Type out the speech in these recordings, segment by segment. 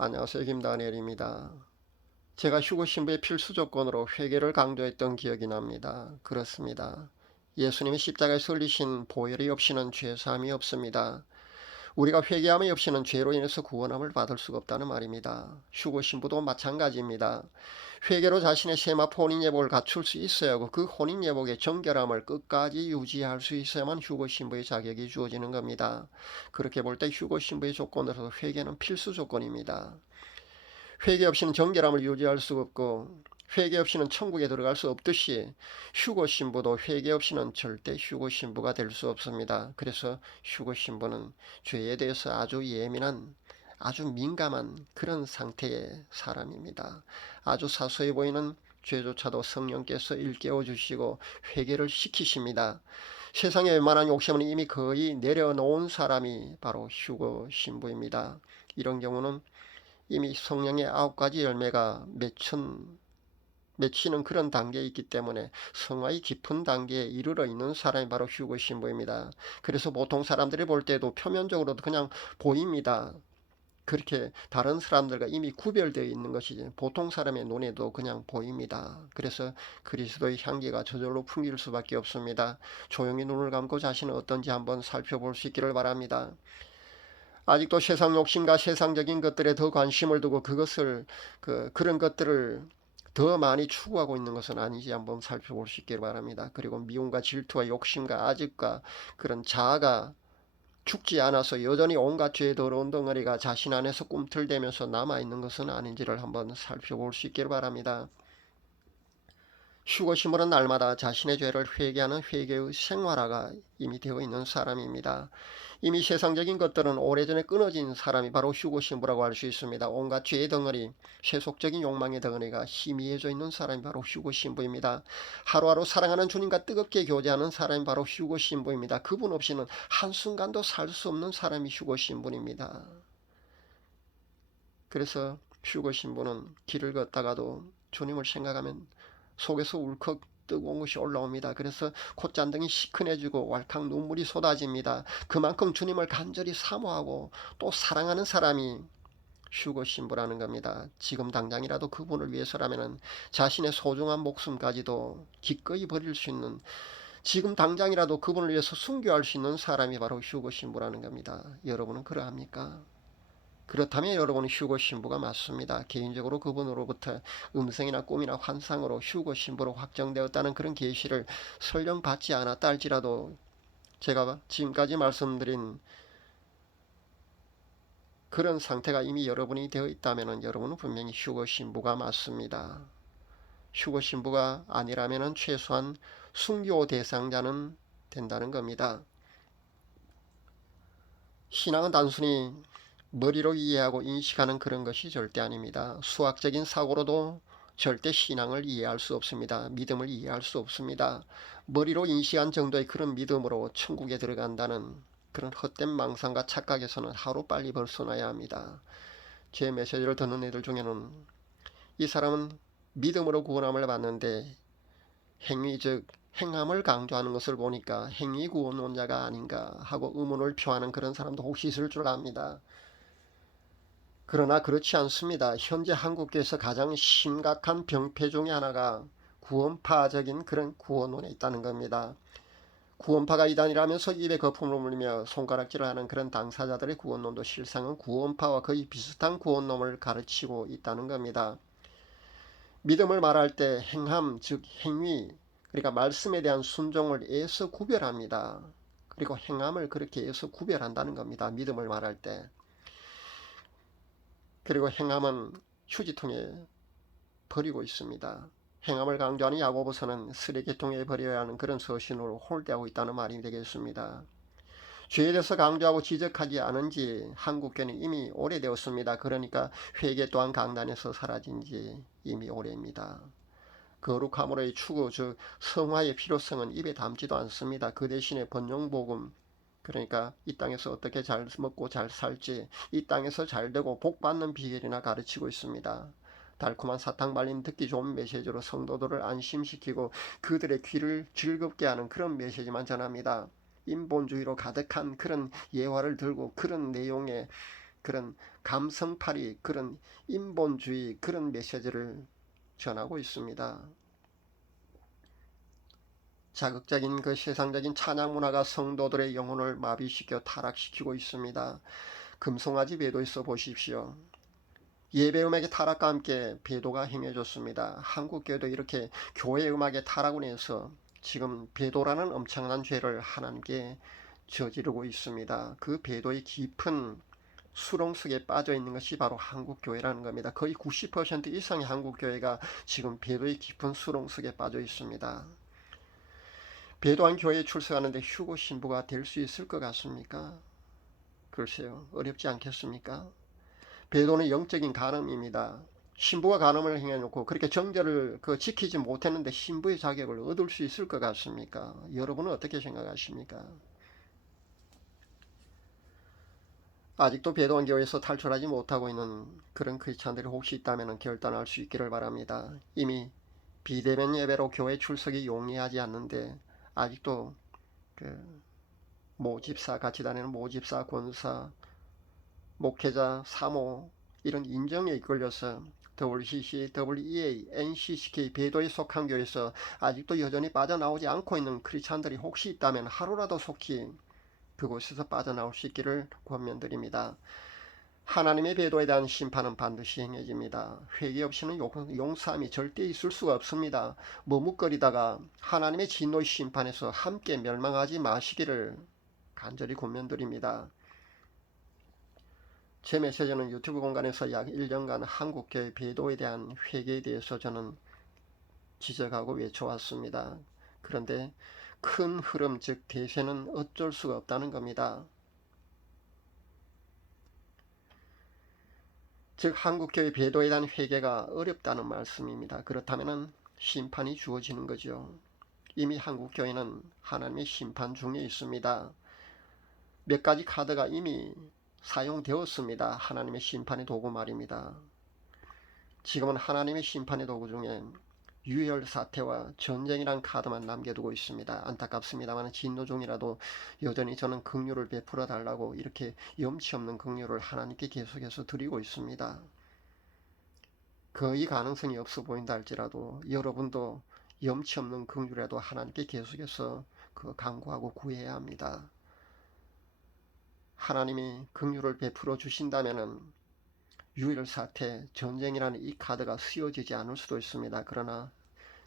안녕하세요. 김다니엘입니다. 제가 휴거 신부의 필수 조건으로 회개를 강조했던 기억이 납니다. 그렇습니다. 예수님이 십자가에 설리신 보혈이 없이는 죄사함이 없습니다. 우리가 회개함이 없이는 죄로 인해서 구원함을 받을 수가 없다는 말입니다. 휴거 신부도 마찬가지입니다. 회개로 자신의 세마포 혼인예복을 갖출 수 있어야 하고 그 혼인예복의 정결함을 끝까지 유지할 수 있어야만 휴거 신부의 자격이 주어지는 겁니다. 그렇게 볼 때 휴거 신부의 조건으로서 회개는 필수 조건입니다. 회개 없이는 정결함을 유지할 수 없고 회개 없이는 천국에 들어갈 수 없듯이 휴거 신부도 회개 없이는 절대 휴거 신부가 될 수 없습니다. 그래서 휴거 신부는 죄에 대해서 아주 예민한 아주 민감한 그런 상태의 사람입니다. 아주 사소해 보이는 죄조차도 성령께서 일깨워 주시고 회개를 시키십니다. 세상에 웬만한 욕심은 이미 거의 내려놓은 사람이 바로 휴거 신부입니다. 이런 경우는 이미 성령의 9가지 열매가 맺히는 그런 단계에 있기 때문에 성화의 깊은 단계에 이르러 있는 사람이 바로 휴거 신부입니다. 그래서 보통 사람들이 볼 때도 표면적으로도 그냥 보입니다. 그렇게 다른 사람들과 이미 구별되어 있는 것이 보통 사람의 눈에도 그냥 보입니다. 그래서 그리스도의 향기가 저절로 풍길 수밖에 없습니다. 조용히 눈을 감고 자신은 어떤지 한번 살펴볼 수 있기를 바랍니다. 아직도 세상 욕심과 세상적인 것들에 더 관심을 두고 그런 것들을 더 많이 추구하고 있는 것은 아닌지 한번 살펴볼 수 있기를 바랍니다. 그리고 미움과 질투와 욕심과 아집과 그런 자아가 죽지 않아서 여전히 온갖 죄의 더러운 덩어리가 자신 안에서 꿈틀대면서 남아있는 것은 아닌지를 한번 살펴볼 수 있기를 바랍니다. 휴거심으로 날마다 자신의 죄를 회개하는 회개의 생활화가 이미 되어 있는 사람입니다. 이미 세상적인 것들은 오래전에 끊어진 사람이 바로 휴거신부라고 할 수 있습니다. 온갖 죄의 덩어리, 세속적인 욕망의 덩어리가 희미해져 있는 사람이 바로 휴거신부입니다. 하루하루 사랑하는 주님과 뜨겁게 교제하는 사람이 바로 휴거신부입니다. 그분 없이는 한순간도 살 수 없는 사람이 휴거신부입니다. 그래서 휴거신부는 길을 걷다가도 주님을 생각하면 속에서 울컥 뜨거운 것이 올라옵니다. 그래서 콧잔등이 시큰해지고 왈칵 눈물이 쏟아집니다. 그만큼 주님을 간절히 사모하고 또 사랑하는 사람이 휴거 신부라는 겁니다. 지금 당장이라도 그분을 위해서라면 자신의 소중한 목숨까지도 기꺼이 버릴 수 있는, 지금 당장이라도 그분을 위해서 순교할 수 있는 사람이 바로 휴거 신부라는 겁니다. 여러분은 그러합니까? 그렇다면 여러분은 휴거 신부가 맞습니다. 개인적으로 그분으로부터 음성이나 꿈이나 환상으로 휴거 신부로 확정되었다는 그런 계시를 설령 받지 않았다 할지라도 제가 지금까지 말씀드린 그런 상태가 이미 여러분이 되어 있다면 여러분은 분명히 휴거 신부가 맞습니다. 휴거 신부가 아니라면 최소한 순교 대상자는 된다는 겁니다. 신앙은 단순히 머리로 이해하고 인식하는 그런 것이 절대 아닙니다. 수학적인 사고로도 절대 신앙을 이해할 수 없습니다. 믿음을 이해할 수 없습니다. 머리로 인식한 정도의 그런 믿음으로 천국에 들어간다는 그런 헛된 망상과 착각에서는 하루빨리 벗어나야 합니다. 제 메시지를 듣는 애들 중에는 이 사람은 믿음으로 구원함을 받는데 행위 즉 행함을 강조하는 것을 보니까 행위 구원론자가 아닌가 하고 의문을 표하는 그런 사람도 혹시 있을 줄 압니다. 그러나 그렇지 않습니다. 현재 한국교회에서 가장 심각한 병폐 중에 하나가 구원파적인 그런 구원론에 있다는 겁니다. 구원파가 이단이라면서 입에 거품을 물며 손가락질을 하는 그런 당사자들의 구원론도 실상은 구원파와 거의 비슷한 구원론을 가르치고 있다는 겁니다. 믿음을 말할 때 행함 즉 행위, 그러니까 말씀에 대한 순종을 애써 구별합니다. 그리고 행함을 그렇게 애써 구별한다는 겁니다. 믿음을 말할 때. 그리고 행함은 휴지통에 버리고 있습니다. 행함을 강조하는 야고보서는 쓰레기통에 버려야 하는 그런 서신으로 홀대하고 있다는 말이 되겠습니다. 죄에 대해서 강조하고 지적하지 않은 지 한국교회는 이미 오래되었습니다. 그러니까 회개 또한 강단에서 사라진 지 이미 오래입니다. 거룩함으로의 추구 즉 성화의 필요성은 입에 담지도 않습니다. 그 대신에 번영복음, 그러니까 이 땅에서 어떻게 잘 먹고 잘 살지, 이 땅에서 잘 되고 복 받는 비결이나 가르치고 있습니다. 달콤한 사탕 발린 듣기 좋은 메시지로 성도들을 안심시키고 그들의 귀를 즐겁게 하는 그런 메시지만 전합니다. 인본주의로 가득한 그런 예화를 들고 그런 내용의 그런 감성팔이, 그런 인본주의, 그런 메시지를 전하고 있습니다. 자극적인 그 세상적인 찬양 문화가 성도들의 영혼을 마비시켜 타락시키고 있습니다. 금송아지 배도 있어 보십시오. 예배 음악의 타락과 함께 배도가 행해졌습니다. 한국교회도 이렇게 교회 음악의 타락으로 인해서 지금 배도라는 엄청난 죄를 하나님께 저지르고 있습니다. 그 배도의 깊은 수렁 속에 빠져 있는 것이 바로 한국교회라는 겁니다. 거의 90% 이상의 한국교회가 지금 배도의 깊은 수렁 속에 빠져 있습니다. 배도한 교회에 출석하는데 휴고 신부가 될 수 있을 것 같습니까? 글쎄요, 어렵지 않겠습니까? 배도는 영적인 간음입니다. 신부가 간음을 행해놓고 그렇게 정절을 지키지 못했는데 신부의 자격을 얻을 수 있을 것 같습니까? 여러분은 어떻게 생각하십니까? 아직도 배도한 교회에서 탈출하지 못하고 있는 그런 크리스찬들이 혹시 있다면 결단할 수 있기를 바랍니다. 이미 비대면 예배로 교회 출석이 용이하지 않는데 아직도 그 모집사, 같이 다니는 모집사, 권사, 목회자, 사모 이런 인정에 이끌려서 WCC, WEA, NCCK 배도에 속한 교회에서 아직도 여전히 빠져나오지 않고 있는 크리스찬들이 혹시 있다면 하루라도 속히 그곳에서 빠져나올 수 있기를 권면드립니다. 하나님의 배도에 대한 심판은 반드시 행해집니다. 회개 없이는 용서함이 절대 있을 수가 없습니다. 머뭇거리다가 하나님의 진노의 심판에서 함께 멸망하지 마시기를 간절히 권면드립니다. 제 메시지는 유튜브 공간에서 약 1년간 한국교회 배도에 대한 회개에 대해서 저는 지적하고 외쳐왔습니다. 그런데 큰 흐름, 즉 대세는 어쩔 수가 없다는 겁니다. 즉 한국교회 배도에 대한 회개가 어렵다는 말씀입니다. 그렇다면 심판이 주어지는 거죠. 이미 한국교회는 하나님의 심판 중에 있습니다. 몇 가지 카드가 이미 사용되었습니다. 하나님의 심판의 도구 말입니다. 지금은 하나님의 심판의 도구 중에 유혈 사태와 전쟁이란 카드만 남겨두고 있습니다. 안타깝습니다만 진노 중이라도 여전히 저는 긍휼을 베풀어 달라고 이렇게 염치 없는 긍휼을 하나님께 계속해서 드리고 있습니다. 거의 가능성이 없어 보인다 할지라도 여러분도 염치 없는 긍휼이라도 하나님께 계속해서 간구하고 구해야 합니다. 하나님이 긍휼을 베풀어 주신다면은 유혈 사태, 전쟁이라는 이 카드가 쓰여지지 않을 수도 있습니다. 그러나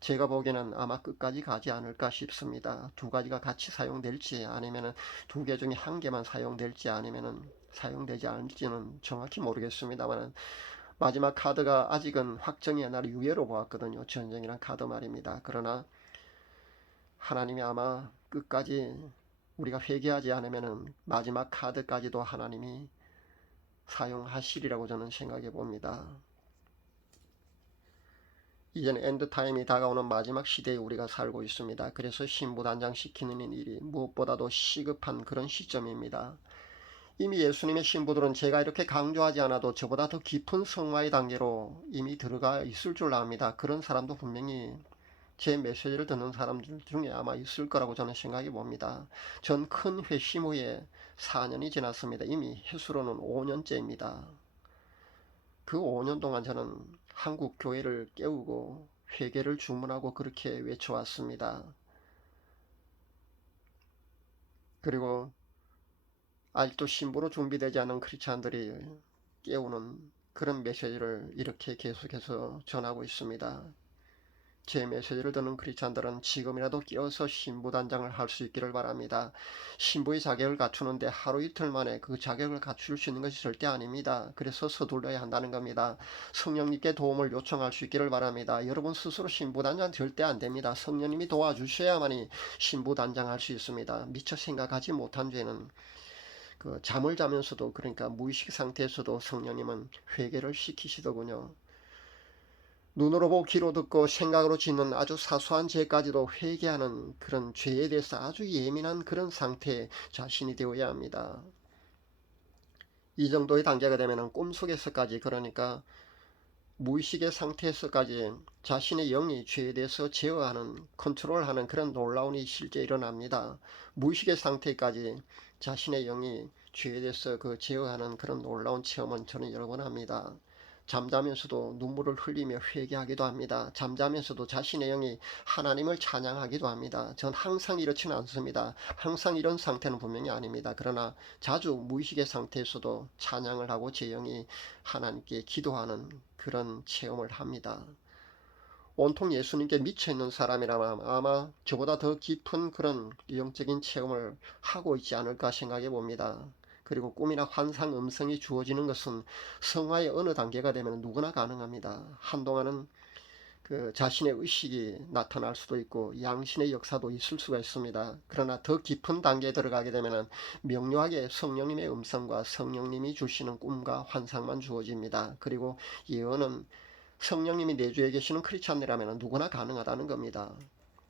제가 보기에는 아마 끝까지 가지 않을까 싶습니다. 두 가지가 같이 사용될지 아니면 두 개 중에 한 개만 사용될지 아니면 사용되지 않을지는 정확히 모르겠습니다만 마지막 카드가 아직은 확정이 안 날 유예로 보았거든요. 전쟁이란 카드 말입니다. 그러나 하나님이 아마 끝까지 우리가 회개하지 않으면 마지막 카드까지도 하나님이 사용하시리라고 저는 생각해 봅니다. 이제는 엔드타임이 다가오는 마지막 시대에 우리가 살고 있습니다. 그래서 신부단장시키는 일이 무엇보다도 시급한 그런 시점입니다. 이미 예수님의 신부들은 제가 이렇게 강조하지 않아도 저보다 더 깊은 성화의 단계로 이미 들어가 있을 줄 압니다. 그런 사람도 분명히 제 메시지를 듣는 사람들 중에 아마 있을 거라고 저는 생각해 봅니다. 전 큰 회심 후에 4년이 지났습니다. 이미 해수로는 5년째입니다. 그 5년 동안 저는 한국 교회를 깨우고 회개를 주문하고 그렇게 외쳐왔습니다. 그리고 아직도 신부로 준비되지 않은 크리스찬들이 깨우는 그런 메시지를 이렇게 계속해서 전하고 있습니다. 제 메시지를 듣는 크리스찬들은 지금이라도 끼어서 신부단장을 할 수 있기를 바랍니다. 신부의 자격을 갖추는데 하루 이틀 만에 그 자격을 갖출 수 있는 것이 절대 아닙니다. 그래서 서둘러야 한다는 겁니다. 성령님께 도움을 요청할 수 있기를 바랍니다. 여러분 스스로 신부단장 절대 안 됩니다. 성령님이 도와주셔야만이 신부단장할 수 있습니다. 미처 생각하지 못한 죄는 잠을 자면서도, 그러니까 무의식 상태에서도 성령님은 회개를 시키시더군요. 눈으로 보고 귀로 듣고 생각으로 짓는 아주 사소한 죄까지도 회개하는 그런 죄에 대해서 아주 예민한 그런 상태에 자신이 되어야 합니다. 이 정도의 단계가 되면 꿈속에서까지, 그러니까 무의식의 상태에서까지 자신의 영이 죄에 대해서 제어하는, 컨트롤하는 그런 놀라운 일이 실제 일어납니다. 무의식의 상태까지 자신의 영이 죄에 대해서 제어하는 그런 놀라운 체험은 저는 여러 번 합니다. 잠자면서도 눈물을 흘리며 회개하기도 합니다. 잠자면서도 자신의 영이 하나님을 찬양하기도 합니다. 전 항상 이렇지는 않습니다. 항상 이런 상태는 분명히 아닙니다. 그러나 자주 무의식의 상태에서도 찬양을 하고 제 영이 하나님께 기도하는 그런 체험을 합니다. 온통 예수님께 미쳐있는 사람이라면 아마 저보다 더 깊은 그런 영적인 체험을 하고 있지 않을까 생각해 봅니다. 그리고 꿈이나 환상, 음성이 주어지는 것은 성화의 어느 단계가 되면 누구나 가능합니다. 한동안은 자신의 의식이 나타날 수도 있고 양신의 역사도 있을 수가 있습니다. 그러나 더 깊은 단계에 들어가게 되면 명료하게 성령님의 음성과 성령님이 주시는 꿈과 환상만 주어집니다. 그리고 예언은 성령님이 내주에 계시는 크리스찬이라면 누구나 가능하다는 겁니다.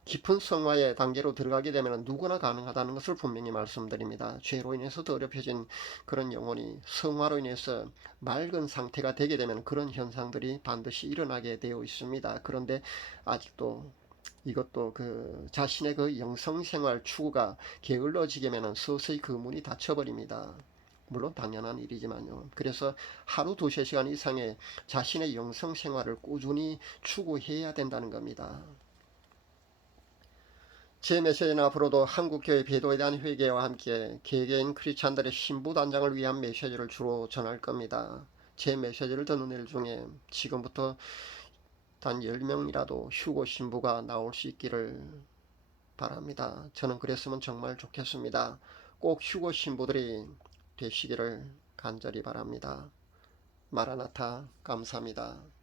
깊은 성화의 단계로 들어가게 되면 누구나 가능하다는 것을 분명히 말씀드립니다. 죄로 인해서 더럽혀진 그런 영혼이 성화로 인해서 맑은 상태가 되게 되면 그런 현상들이 반드시 일어나게 되어 있습니다. 그런데 아직도 이것도 자신의 영성생활 추구가 게을러지게 되면 서서히 그 문이 닫혀버립니다. 물론 당연한 일이지만요. 그래서 하루 두세 시간 이상의 자신의 영성생활을 꾸준히 추구해야 된다는 겁니다. 제 메시지는 앞으로도 한국교회 배도에 대한 회개와 함께 개개인 크리스찬들의 신부단장을 위한 메시지를 주로 전할 겁니다. 제 메시지를 듣는 일 중에 지금부터 단 10명이라도 휴고 신부가 나올 수 있기를 바랍니다. 저는 그랬으면 정말 좋겠습니다. 꼭 휴고 신부들이 되시기를 간절히 바랍니다. 마라나타 감사합니다.